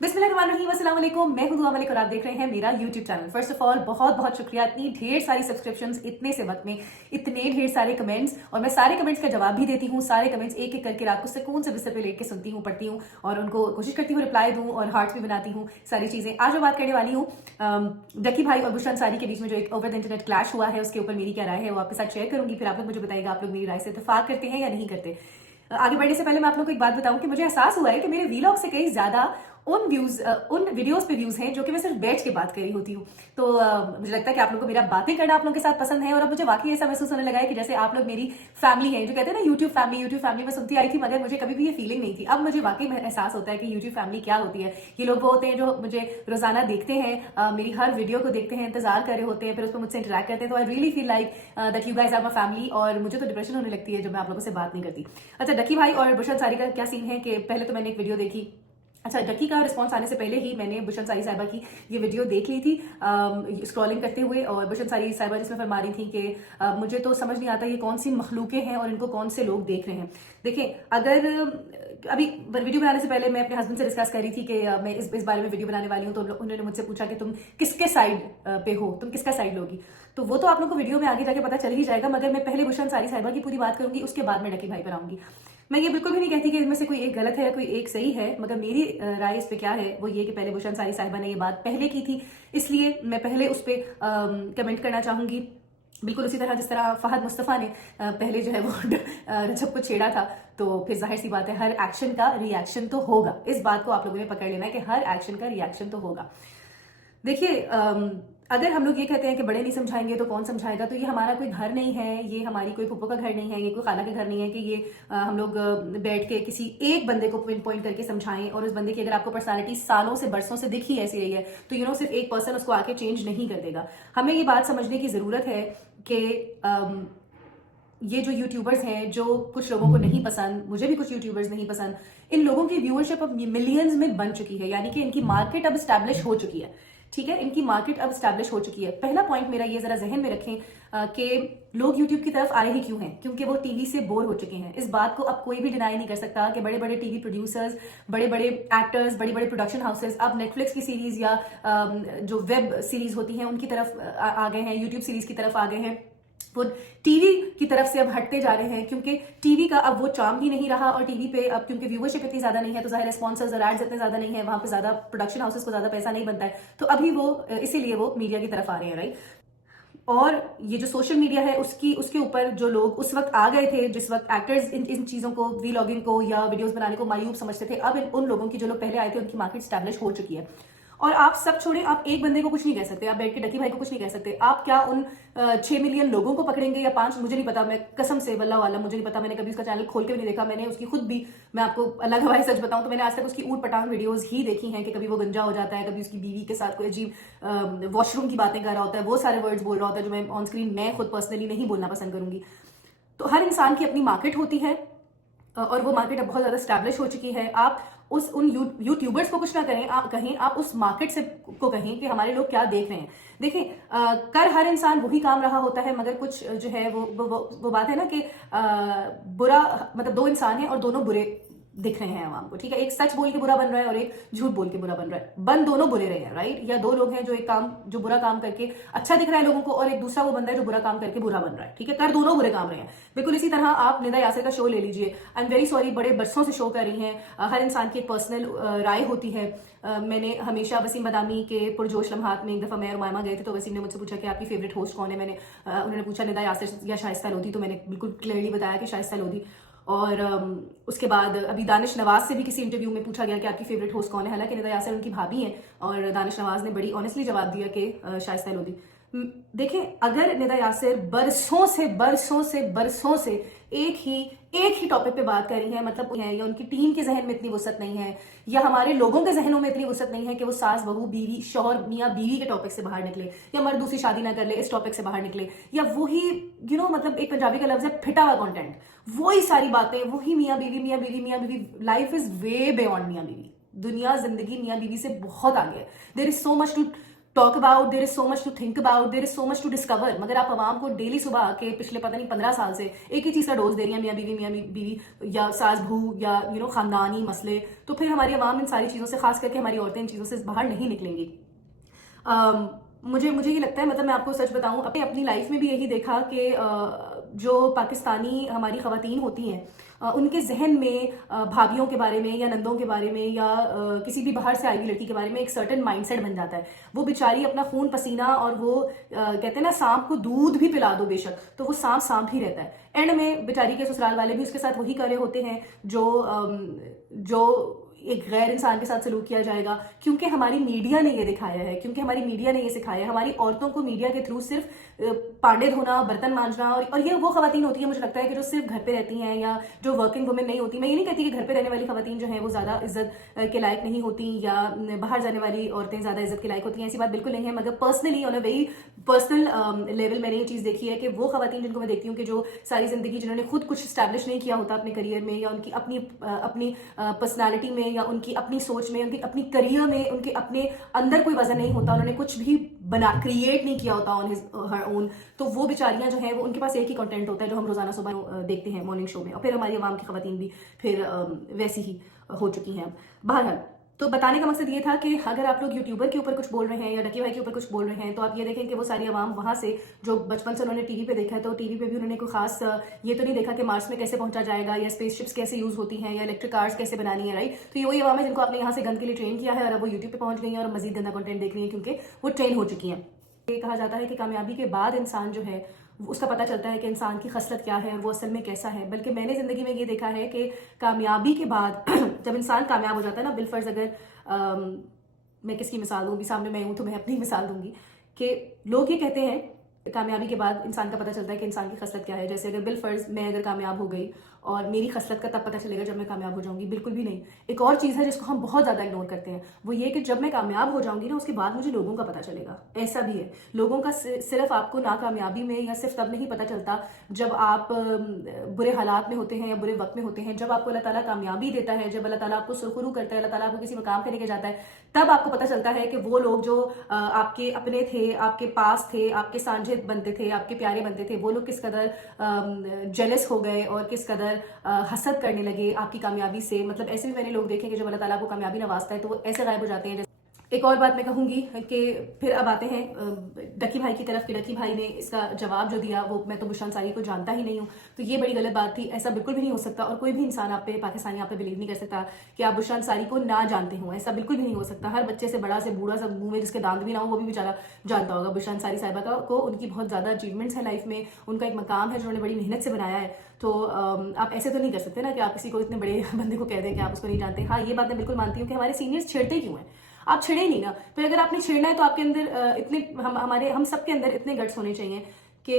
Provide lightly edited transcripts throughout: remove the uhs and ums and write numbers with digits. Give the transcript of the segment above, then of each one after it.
बिस्मिल्लाहिर्रहमानिर्रहीम, अस्सलाम वालेकुम। मैं हूं दुआ मलिक और आप देख रहे हैं मेरा YouTube channel. First of all बहुत बहुत शुक्रिया, इतनी ढेर सारी सब्सक्रिप्शंस इतने से वक्त में, इतने ढेर सारे कमेंट्स, और मैं सारे कमेंट्स का जवाब भी देती हूँ। सारे कमेंट्स एक एक करके रात को सुकून से बिस्तर पे लेट के सुनती हूँ, पढ़ती हूँ और उनको कोशिश करती हूँ रिप्लाई दूँ और हार्ट्स भी बनाती हूँ, सारी चीज़ें। आज मैं बात करने वाली हूँ डकी भाई और बुशरा अंसारी के बीच में जो एक ओवर द इंटरनेट क्लैश हुआ है, उसके ऊपर मेरी क्या राय है वो आपके साथ शेयर करूंगी। फिर आप लोग मुझे बताइएगा आप लोग मेरी राय से इत्तेफाक करते हैं या नहीं करते। आगे बढ़ने से पहले मैं आप लोगों को एक बात बताऊं कि मुझे एहसास हुआ है कि मेरे वीलॉग से कहीं ज्यादा उन वीडियोस पे व्यूज हैं जो कि मैं सिर्फ बैठ के बात कर रही होती हूँ। तो मुझे लगता है कि आप लोगों को मेरा बातें करना आप लोगों के साथ पसंद है, और अब मुझे वाकई ऐसा महसूस होने लगा है कि जैसे आप लोग मेरी फैमिली है। जो कहते हैं ना यूट्यूब फैमिली में सुनती आई थी, मगर मुझे कभी भी ये फीलिंग नहीं थी। अब मुझे वाकई में एहसास होता है कि यूट्यूब फैमिली क्या होती है। ये लोग वो होते हैं जो मुझे रोजाना देखते हैं, मेरी हर वीडियो को देखते हैं, इंतजार कर रहे होते हैं, फिर उस पर मुझसे इंटरेक्ट करते हैं। तो I really feel like that you guys are my family, और मुझे तो डिप्रेशन होने लगती है जब मैं आप लोगों से बात नहीं करती। अच्छा, डकी भाई और बुशरा अंसारी का क्या सीन है कि पहले तो मैंने एक वीडियो देखी। अच्छा, डकी का रिस्पॉन्स आने से पहले ही मैंने बुशरा अंसारी साहिबा की ये वीडियो देख ली थी स्क्रॉलिंग करते हुए, और बुशरा अंसारी साहिबा जिसमें फरमा रही थी कि मुझे तो समझ नहीं आता ये कौन सी मखलूकें हैं और इनको कौन से लोग देख रहे हैं। देखिए, अगर अभी वीडियो बनाने से पहले मैं अपने हस्बैंड से डिस्कस कर रही थी कि मैं इस बारे में वीडियो बनाने वाली हूँ, तो उन्होंने मुझसे पूछा कि तुम किसके साइड पे हो, तुम किसका साइड लोगी। तो वो तो आप लोग को वीडियो में आगे जाके पता चल ही जाएगा, मगर मैं पहले बुशरा अंसारी साहिबा की पूरी बात करूंगी, उसके बाद मैं डकी भाई पर आऊंगी। मैं ये बिल्कुल भी नहीं कहती कि इनमें से कोई एक गलत है या कोई एक सही है, मगर मेरी राय इस पे क्या है वो ये कि पहले बुशरा अंसारी साहिबा ने ये बात पहले की थी, इसलिए मैं पहले उस पर कमेंट करना चाहूंगी। बिल्कुल उसी तरह जिस तरह फहद मुस्तफ़ा ने पहले जो है वो रजब को छेड़ा था, तो फिर जाहिर सी बात है हर एक्शन का रिएक्शन तो होगा। इस बात को आप लोगों ने पकड़ लेना है कि हर एक्शन का रिएक्शन तो होगा। देखिए, अगर हम लोग ये कहते हैं कि बड़े नहीं समझाएंगे तो कौन समझाएगा, तो ये हमारा कोई घर नहीं है, ये हमारी कोई फुप्पो का घर नहीं है, ये कोई खाला का घर नहीं है कि ये हम लोग बैठ के किसी एक बंदे को पिन पॉइंट करके समझाएं, और उस बंदे की अगर आपको पर्सनालिटी सालों से बरसों से दिखी ऐसी रही है तो सिर्फ एक पर्सन उसको आके चेंज नहीं कर देगा। हमें ये बात समझने की जरूरत है कि ये जो यूट्यूबर्स हैं, जो कुछ लोगों को नहीं पसंद, मुझे भी कुछ यूट्यूबर्स नहीं पसंद, इन लोगों की व्यूअरशिप अब मिलियंस में बन चुकी है, यानी कि इनकी मार्केट अब स्टैब्लिश हो चुकी है। ठीक है, इनकी मार्केट अब स्टैब्लिश हो चुकी है। पहला पॉइंट मेरा ये जरा जहन में रखें कि लोग यूट्यूब की तरफ आ रहे ही क्यों हैं, क्योंकि वो टीवी से बोर हो चुके हैं। इस बात को अब कोई भी डिनाई नहीं कर सकता कि बड़े बड़े टीवी प्रोड्यूसर्स, बड़े बड़े एक्टर्स, बड़ी बड़ी प्रोडक्शन हाउसेस अब नेटफ्लिक्स की सीरीज या जो वेब सीरीज होती हैं उनकी तरफ आ गए हैं, यूट्यूब सीरीज की तरफ आ गए हैं। वो टीवी की तरफ से अब हटते जा रहे हैं, क्योंकि टीवी का अब वो चार्म भी नहीं रहा, और टीवी पे अब क्योंकि व्यूवरशिप इतनी ज्यादा नहीं है तो जाहिर स्पॉन्सर्स और एड्स इतने ज्यादा नहीं है, वहां पे ज्यादा प्रोडक्शन हाउसेस को ज्यादा पैसा नहीं बनता है, तो अभी वो इसीलिए वो मीडिया की तरफ आ रहे हैं, राइट। और ये जो सोशल मीडिया है उसके ऊपर जो लोग उस वक्त आ गए थे, जिस वक्त एक्टर्स इन चीजों को, वीलॉगिंग को या वीडियोस बनाने को मायूब समझते थे, अब उन लोगों की जो लोग पहले आए थे उनकी मार्केट स्टैब्लिश हो चुकी है। और आप सब छोड़े, आप एक बंदे को कुछ नहीं कह सकते, आप बैठ के डकी भाई को कुछ नहीं कह सकते। आप क्या उन 6 मिलियन लोगों को पकड़ेंगे या 5, मुझे नहीं पता। मैं कसम से वल्लाह वाला मुझे नहीं पता, मैंने कभी उसका चैनल खोल के भी नहीं देखा। मैंने उसकी खुद भी, मैं आपको अल्लाह गवाही सच बताऊं तो मैंने आज तक उसकी ऊट पटांग वीडियोस ही देखी हैं कि कभी वो गंजा हो जाता है, कभी उसकी बीवी के साथ कोई अजीब वॉशरूम की बातें कर रहा होता है, वो सारे वर्ड्स बोल रहा होता है जो मैं ऑन स्क्रीन मैं खुद पर्सनली नहीं बोलना पसंद करूंगी। तो हर इंसान की अपनी मार्केट होती है, और वो मार्केट अब बहुत ज्यादा स्टैब्लिश हो चुकी है। आप उन यूट्यूबर्स को कुछ ना करें, आप कहें, आप उस मार्केट से को कहें कि हमारे लोग क्या देख रहे हैं। देखिए, कर हर इंसान वही काम रहा होता है, मगर कुछ जो है वो बात है ना कि बुरा, मतलब दो इंसान हैं और दोनों बुरे दिख रहे हैं आवाम को, ठीक है। एक सच बोल के बुरा बन रहा है और एक झूठ बोल के बुरा बन रहा है, बन दोनों बुरे रहे हैं, राइट। या दो लोग हैं जो जो बुरा काम करके अच्छा दिख रहा है लोगों को, और एक दूसरा वो बंदा है जो बुरा काम करके बुरा बन रहा है, ठीक है। कर दोनों बुरे काम रहे हैं। बिल्कुल इसी तरह आप निदा यासिर का शो ले लीजिए। आई एम वेरी सॉरी, बड़े बरसों से शो कर रही हैं, हर इंसान की एक पर्सनल राय होती है। मैंने हमेशा वसीम बदामी के पुरजोश लम्हात में एक दफ़ा मैं और मामा गए थे, तो वसीम ने मुझसे पूछा कि आपकी फेवरेट होस्ट कौन है। उन्होंने पूछा निदा यासिर या शाइस्ता लोधी, तो मैंने बिल्कुल क्लियरली बताया कि शाइस्ता लोधी। और उसके बाद अभी दानिश नवाज से भी किसी इंटरव्यू में पूछा गया कि आपकी फेवरेट होस्ट कौन है, हालांकि निदा यासिर उनकी भाभी हैं, और दानिश नवाज ने बड़ी ऑनेस्टली जवाब दिया कि शाइस्ता लोधी। देखें, अगर निदा यासिर बरसों से एक ही टॉपिक पे बात कर रही है, मतलब है, या उनकी टीम के जहन में इतनी वसअत नहीं है, या हमारे लोगों के जहनों में इतनी वसअत नहीं है कि वो सास बहू बीवी शौहर मियाँ बीवी के टॉपिक से बाहर निकले, या मर्द दूसरी शादी ना कर ले इस टॉपिक से बाहर निकले, या वही मतलब एक पंजाबी का लफ्ज है फिटा हुआ कंटेंट, वही सारी बातें, वही मियाँ बीवी। लाइफ इज वे बियॉन्ड मियाँ बीवी। दुनिया, जिंदगी मियाँ बीवी से बहुत आगे है। There is so much to talk about, there is so much to think about, there is so much to discover. मगर आप आवाम को डेली सुबह के पिछले पता नहीं 15 साल से एक ही चीज़ का डोज दे रही हैं, मियाँ बीवी या सास बहू या ख़ानदानी मसले, तो फिर हमारी आवाम इन सारी चीज़ों से, खास करके हमारी औरतें इन चीज़ों से बाहर नहीं निकलेंगी। मुझे ये लगता है, मतलब मैं आपको सच बताऊं, अपनी लाइफ में भी यही देखा कि जो पाकिस्तानी हमारी ख़वातीन होती हैं, उनके जहन में भाभियों के बारे में या नंदों के बारे में या किसी भी बाहर से आई हुई लड़की के बारे में एक सर्टेन माइंडसेट बन जाता है। वो बेचारी अपना खून पसीना, और वो कहते हैं ना, सांप को दूध भी पिला दो बेशक, तो वो सांप ही रहता है। एंड में बेचारी के ससुराल वाले भी उसके साथ वही कर रहे होते हैं जो एक गैर इंसान के साथ सलूक किया जाएगा, क्योंकि हमारी मीडिया ने ये दिखाया है, क्योंकि हमारी मीडिया ने ये सिखाया है। हमारी औरतों को मीडिया के थ्रू सिर्फ पांडे धोना, बर्तन मांजना, और ये वो खवातीन होती है, मुझे लगता है कि जो सिर्फ घर पे रहती हैं या जो वर्किंग वुमेन नहीं होती। मैं ये नहीं कहती कि घर पे रहने वाली खवातीन जो है वो ज़्यादा इज्जत के लायक नहीं होती या बाहर जाने वाली औरतें ज़्यादा इज्जत के लायक होती हैं, ऐसी बात बिल्कुल नहीं है। मगर personally, on a very personal level, मैंने ये चीज़ देखी है कि वो खवातीन जिनको मैं देखती हूँ कि जो सारी ज़िंदगी, जिन्होंने खुद कुछ स्टैब्लिश नहीं किया होता अपने करियर में, या उनकी अपनी पर्सनैलिटी में, या उनकी अपनी सोच में, उनकी अपनी करियर में, उनके अपने अंदर कोई वजन नहीं होता, उन्होंने कुछ भी क्रिएट नहीं किया होता ऑन हिज हर ओन, तो वो बेचारियां जो है, वो उनके पास एक ही कंटेंट होता है जो हम रोजाना सुबह देखते हैं मॉर्निंग शो में। और फिर हमारी आवाम की खवातीन भी फिर वैसी ही हो चुकी हैं। बहरहाल, तो बताने का मकसद ये था कि अगर आप लोग यूट्यूबर के ऊपर कुछ बोल रहे हैं या डकी भाई के ऊपर कुछ बोल रहे हैं, तो आप ये देखें कि वो सारी आवाम वहाँ से, जो बचपन से उन्होंने टीवी पे देखा है, तो टीवी पे भी उन्होंने कोई खास ये तो नहीं देखा कि मार्स में कैसे पहुंचा जाएगा, या स्पेसशिप्स कैसे यूज़ होती हैं, या इलेक्ट्रिक कार्स कैसे बनानी है, राइट। तो ये वही आवाम है जिनको आपने यहाँ से गंद के लिए ट्रेन किया है, और अब वो यूट्यूब पे पहुंच गई हैं और मजीद गंदा कंटेंट देख रही है, क्योंकि वो ट्रेन हो चुकी हैं। ये कहा जाता है कि कामयाबी के बाद इंसान जो है, उसका पता चलता है कि इंसान की खसलत क्या है, वो असल में कैसा है। बल्कि मैंने ज़िंदगी में ये देखा है कि कामयाबी के बाद जब इंसान कामयाब हो जाता है ना, बिलफर्ज अगर मैं किसकी मिसाल दूँ, भी सामने मैं हूँ तो मैं अपनी मिसाल दूंगी, कि लोग ये कहते हैं कामयाबी के बाद इंसान का पता चलता है कि इंसान की खसलत क्या है। जैसे अगर बिलफर्ज मैं अगर कामयाब हो गई और मेरी खसलत का तब पता चलेगा जब मैं कामयाब हो जाऊंगी, बिल्कुल भी नहीं। एक और चीज़ है जिसको हम बहुत ज़्यादा इग्नोर करते हैं, वो ये कि जब मैं कामयाब हो जाऊंगी ना, उसके बाद मुझे लोगों का पता चलेगा। ऐसा भी है, लोगों का सिर्फ आपको नाकामयाबी में या सिर्फ तब नहीं पता चलता जब आप बुरे हालात में होते हैं या बुरे वक्त में होते हैं। जब आपको अल्लाह ताला कामयाबी देता है, जब अल्लाह ताला आपको सुरखरू करता है, अल्लाह ताला आपको किसी मकाम पे लेके जाता है, तब आपको पता चलता है कि वो लोग जो आपके अपने थे, आपके पास थे, आपके सांझे बनते थे, आपके प्यारे बनते थे, वो लोग किस कदर जेलस हो गए और किस कदर हसद करने लगे आपकी कामयाबी से। मतलब ऐसे भी मैंने लोग देखे कि जब अल्लाह ताला को कामयाबी नवाजता है तो वो ऐसे गायब हो जाते हैं। एक और बात मैं कहूँगी कि फिर अब आते हैं डकी भाई की तरफ, कि डकी भाई ने इसका जवाब जो दिया, वो मैं तो बुशरा अंसारी को जानता ही नहीं हूँ, तो ये बड़ी गलत बात थी। ऐसा बिल्कुल भी नहीं हो सकता, और कोई भी इंसान आप पे, पाकिस्तानी आप पे बिलीव नहीं कर सकता कि आप बुशरा अंसारी को ना जानते हो। ऐसा बिल्कुल भी नहीं हो सकता। हर बच्चे से बड़ा से बूढ़ा, सब मुंह में जिसके दांत भी ना हो, वो भी बेचारा जानता होगा बुशरा अंसारी साहिबा को। उनकी बहुत ज़्यादा अचीवमेंट्स है लाइफ में, उनका एक मकाम है जो उन्होंने बड़ी मेहनत से बनाया है। तो आप ऐसे तो नहीं कर सकते ना कि आप किसी को इतने बड़े बंदे को कह दें कि आप उसको नहीं जानते। हाँ, ये बात मैं बिल्कुल मानती हूँ कि हमारे सीनियर्स छेड़ते क्यों हैं, आप छिड़े नहीं ना। तो अगर आपने छेड़ना है तो आपके अंदर इतने हम सबके अंदर इतने गट्स होने चाहिए कि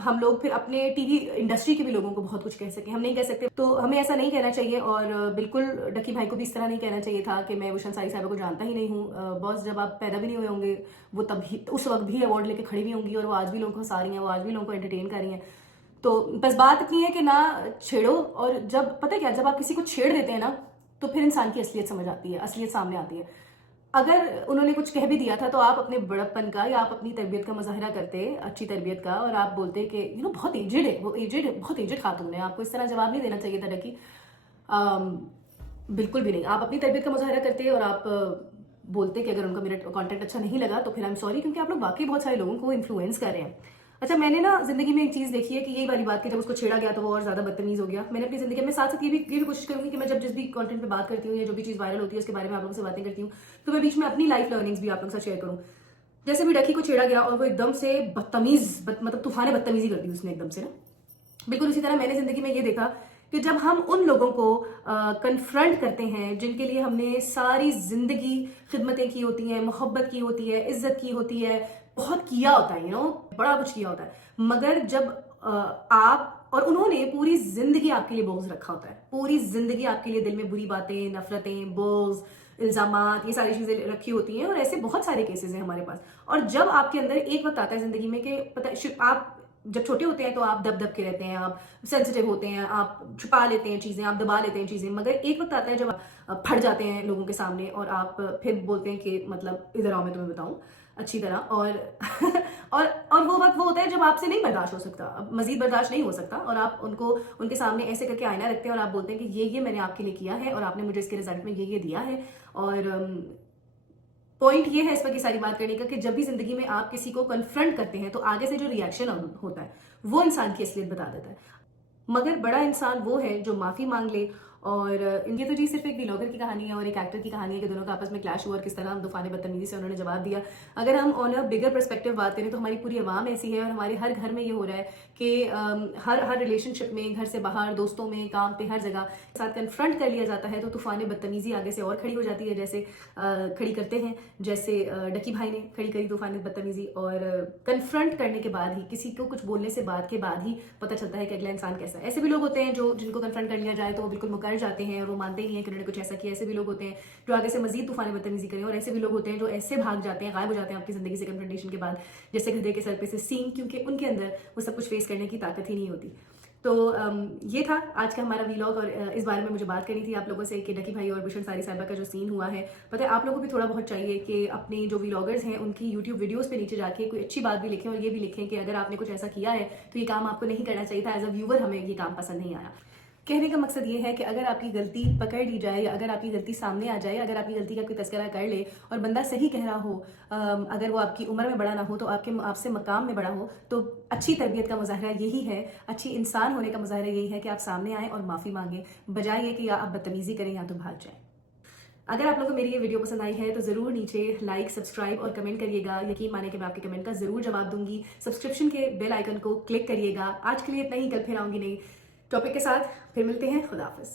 हम लोग फिर अपने टीवी इंडस्ट्री के भी लोगों को बहुत कुछ कह सकें। हम नहीं कह सकते, तो हमें ऐसा नहीं कहना चाहिए। और बिल्कुल डकी भाई को भी इस तरह नहीं कहना चाहिए था कि मैं बुशरा अंसारी साहिबा को जानता ही नहीं हूँ। बॉस, जब आप पैदा भी नहीं हुए होंगे, वो तभी उस वक्त भी अवार्ड लेके खड़ी हुई होंगी, और वो आज भी लोगों को हंसा रही हैं, वो आज भी लोगों को एंटरटेन कर रही हैं। तो बस बात इतनी है कि ना छेड़ो। और जब पता है क्या, जब आप किसी को छेड़ देते हैं ना, तो फिर इंसान की असलियत समझ आती है, असलियत सामने आती है। अगर उन्होंने कुछ कह भी दिया था तो आप अपने बड़प्पन का या आप अपनी तरबियत का मुजाहरा करते, अच्छी तरबियत का, और आप बोलते कि बहुत एजेड है, वो एजेड, बहुत एजेड खातून है, आपको इस तरह जवाब नहीं देना चाहिए था डकी। बिल्कुल भी नहीं। आप अपनी तरबियत का मुजाहरा करते और आप बोलते कि अगर उनका मेरा कंटेंट अच्छा नहीं लगा तो फिर आई एम सॉरी, क्योंकि आप लोग बाकी बहुत सारे लोगों को इन्फ्लुएंस कर रहे हैं। अच्छा, मैंने ना जिंदगी में एक चीज़ देखी है कि यही वाली बात कि जब उसको छेड़ा गया तो वो और ज़्यादा बदतमीज़ हो गया। मैंने अपनी जिंदगी में साथ साथ ये भी कोशिश करूँगी कि मैं जब जिस भी कंटेंट पे बात करती हूँ या जो भी चीज़ वायरल होती है उसके बारे में आप लोगों से बातें करती हूँ, तो मैं बीच में अपनी लाइफ लर्निंग्स भी आप लोगों के साथ शेयर करूँ। जैसे भी डकी को छेड़ा गया और वो एकदम से मतलब तूफान बदतमीज़ी कर दी उसने एकदम से ना, बिल्कुल उसी तरह मैंने जिंदगी में ये देखा कि जब हम उन लोगों को कन्फ्रंट करते हैं जिनके लिए हमने सारी जिंदगी खिदमतें की होती हैं, मोहब्बत की होती है, इज्जत की होती है, बहुत किया होता है, बड़ा कुछ किया होता है, मगर जब आप और उन्होंने पूरी जिंदगी आपके लिए बोझ रखा होता है, पूरी जिंदगी आपके लिए दिल में बुरी बातें, नफरतें, बोझ, इल्जामात, ये सारी चीजें रखी होती हैं, और ऐसे बहुत सारे केसेस हैं हमारे पास। और जब आपके अंदर एक वक्त आता है जिंदगी में कि पता, आप जब छोटे होते हैं तो आप दब दब के रहते हैं, आप सेंसिटिव होते हैं, आप छुपा लेते हैं चीज़ें, आप दबा लेते हैं चीज़ें, मगर एक वक्त आता है जब आप फट जाते हैं लोगों के सामने और आप फिर बोलते हैं कि मतलब इधर आओ मैं तुम्हें बताऊं। अच्छी तरह, और वो वक्त वो होता है जब आपसे नहीं बर्दाश्त हो सकता, अब मजीद बर्दाश्त नहीं हो सकता, और आप उनको उनके सामने ऐसे करके आईना रखते हैं और आप बोलते हैं कि ये मैंने आपके लिए किया है और आपने मुझे इसके रिजल्ट में ये दिया है। और पॉइंट ये है इस पर की सारी बात करने का कि जब भी जिंदगी में आप किसी को कन्फ्रंट करते हैं तो आगे से जो रिएक्शन होता है वो इंसान की असलियत बता देता है। मगर बड़ा इंसान वो है जो माफी मांग ले। और ये तो जी सिर्फ एक व्लॉगर की कहानी है और एक एक्टर की कहानी है कि दोनों का आपस में क्लैश हुआ और किस तरह हम तूफान बदतमीजी से उन्होंने जवाब दिया। अगर हम ऑन अ बिगर पर्सपेक्टिव बात करें तो हमारी पूरी आवाम ऐसी है और हमारे हर घर में ये हो रहा है कि हर रिलेशनशिप में, घर से बाहर, दोस्तों में, काम पे, हर जगह साथ कन्फ्रंट कर लिया जाता है तो तूफान बदतमीजी आगे से और खड़ी हो जाती है, जैसे खड़ी करते हैं, जैसे डकी भाई ने खड़ी करी तूफान बदतमीजी। और कन्फ्रंट करने के बाद ही, किसी को कुछ बोलने से बाद के बाद ही पता चलता है कि अगला इंसान कैसा है। ऐसे भी लोग होते हैं जो जिनको कन्फ्रंट कर लिया जाए तो वो बिल्कुल मुकर जाते हैं और वो मानते ही नहीं है कि उन्होंने कुछ ऐसा किया। ऐसे भी लोग होते हैं जो आगे से मजीद तूफान बदतमीजी करें, और ऐसे भी लोग होते हैं जो ऐसे भाग जाते हैं, गायब हो जाते हैं आपकी जिंदगी से कन्फ्रंटेशन के बाद, जैसे गधे के सर पे से सींग, क्योंकि उनके अंदर वो सब कुछ फेस करने की ताकत ही नहीं होती। तो ये था आज का हमारा व्लॉग, और इस बारे में मुझे बात करनी थी आप लोगों से कि डकी भाई और भूषण सारी साहिबा का जो सीन हुआ है, पता है आप लोगों को भी थोड़ा बहुत चाहिए कि अपने जो व्लॉगर्स हैं उनकी यूट्यूब वीडियोस पे नीचे जाके कोई अच्छी बात भी लिखें, और ये भी लिखें कि अगर आपने कुछ ऐसा किया है तो ये काम आपको नहीं करना चाहिए था, एज अ व्यूवर हमें ये काम पसंद नहीं आया। कहने का मकसद ये है कि अगर आपकी गलती पकड़ ली जाए या अगर आपकी गलती सामने आ जाए, अगर आपकी गलती का कोई तस्करा कर ले और बंदा सही कह रहा हो, अगर वो आपकी उम्र में बड़ा ना हो तो आपसे मकाम में बड़ा हो, तो अच्छी तरबियत का मुजाहरा यही है, अच्छी इंसान होने का मुजाहरा यही है कि आप सामने आएँ और माफ़ी मांगें, बजाय ये कि या आप बदतमीज़ी करें या तो भाग जाएं। अगर आप लोगों को मेरी ये वीडियो पसंद आई है तो ज़रूर नीचे लाइक, सब्सक्राइब और कमेंट करिएगा। यकीन माने कि मैं आपके कमेंट का ज़रूर जवाब दूंगी। सब्सक्रिप्शन के बेल आइकन को क्लिक करिएगा। आज के लिए इतना ही, कल फिर आऊंगी नई टॉपिक के साथ, फिर मिलते हैं। खुदा हाफिज़।